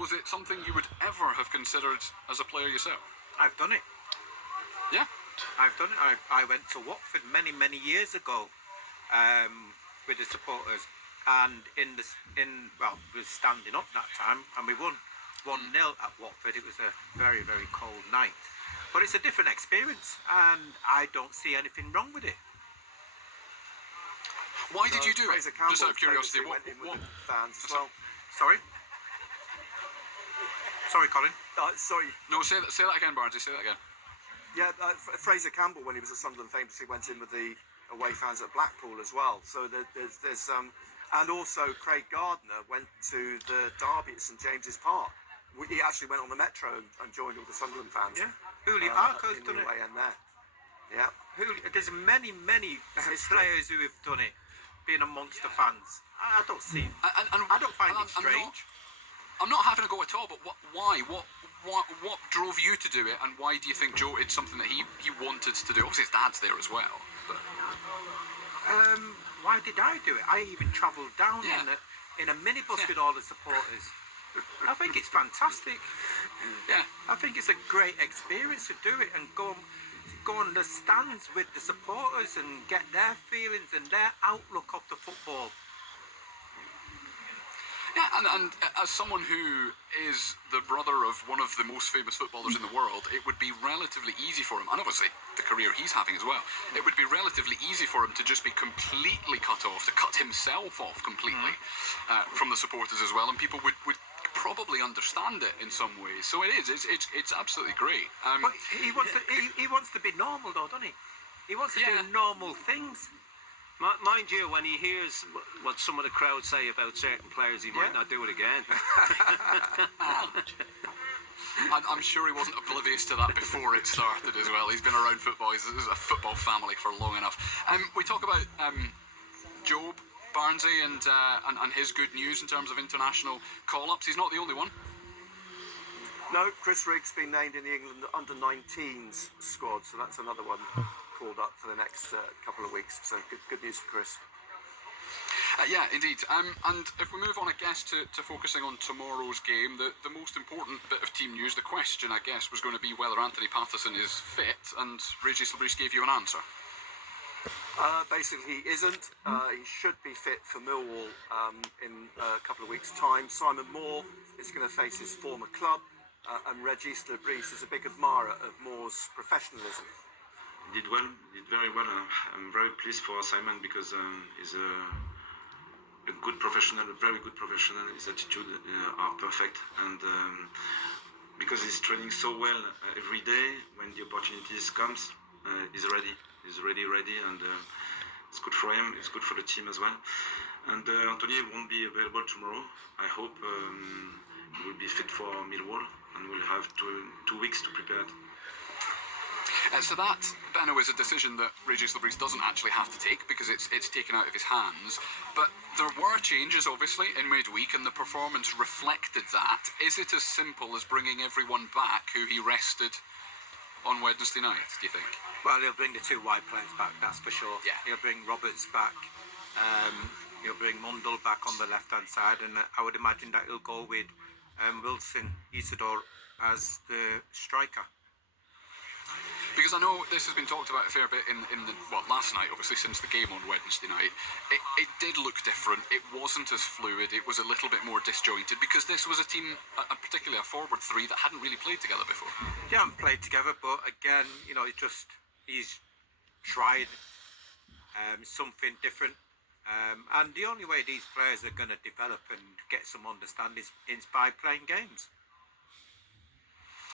was it something you would ever have considered as a player yourself? I've done it. Yeah. I've done it. I went to Watford many years ago with the supporters, and we were standing up that time, and we won 1-0 at Watford. It was a very cold night, but it's a different experience, and I don't see anything wrong with it. Why did you do it? Just out of curiosity. What fans as well. Sorry, Colin. Sorry. No, say that again, Barnsley. Say that again. Yeah, Fraser Campbell, when he was at Sunderland, famously went in with the away fans at Blackpool as well. So there's and also Craig Gardner went to the derby at St James's Park. He actually went on the Metro and joined all the Sunderland fans. Yeah, Julio Arco's done it. In there. Yeah. There's many players who have done it, being amongst the fans. I don't see. I don't find it strange. I'm not having a go at all, but why? What drove you to do it, and why do you think Joe? It's something that he wanted to do. Obviously, his dad's there as well. But why did I do it? I even travelled down in a minibus with all the supporters. I think it's fantastic. Yeah, I think it's a great experience to do it and go on the stands with the supporters and get their feelings and their outlook of the football. Yeah, and as someone who is the brother of one of the most famous footballers in the world, it would be relatively easy for him, and obviously the career he's having as well, it would be relatively easy for him to just be completely cut off, to cut himself off completely from the supporters as well, and people would probably understand it in some ways. So it is, it's absolutely great. But he wants to be normal though, doesn't he? He wants to do normal things. Mind you, when he hears what some of the crowd say about certain players, he might not do it again. I'm sure he wasn't oblivious to that before it started as well. He's been around football. He's a football family for long enough. We talk about Job Barnsley and his good news in terms of international call-ups. He's not the only one. No, Chris Riggs been named in the England under-19s squad, so that's another one called up for the next couple of weeks. So good news for Chris. Yeah, indeed. And if we move on, I guess, to focusing on tomorrow's game, the most important bit of team news, the question, I guess, was going to be whether Anthony Patterson is fit, and Regis Labrise gave you an answer. Basically, he isn't. He should be fit for Millwall in a couple of weeks' time. Simon Moore is going to face his former club, and Regis Labrise is a big admirer of Moore's professionalism. He did very well. I'm very pleased for Simon because he's a good professional, a very good professional. His attitude are perfect, and because he's training so well every day, when the opportunities comes, he's ready. He's ready, and it's good for him. It's good for the team as well. And Anthony won't be available tomorrow. I hope he will be fit for Millwall, and we'll have two weeks to prepare it. So that, Benno, is a decision that Regis Labrise doesn't actually have to take because it's taken out of his hands. But there were changes, obviously, in midweek, and the performance reflected that. Is it as simple as bringing everyone back who he rested on Wednesday night, do you think? Well, he'll bring the two wide players back, that's for sure. Yeah. He'll bring Roberts back. He'll bring Mundell back on the left-hand side, and I would imagine that he'll go with Wilson Isidore as the striker. Because I know this has been talked about a fair bit in last night, obviously, since the game on Wednesday night. It did look different. It wasn't as fluid. It was a little bit more disjointed because this was a team, particularly a forward three, that hadn't really played together before. They haven't played together, but again, he's tried something different. And the only way these players are going to develop and get some understanding is by playing games.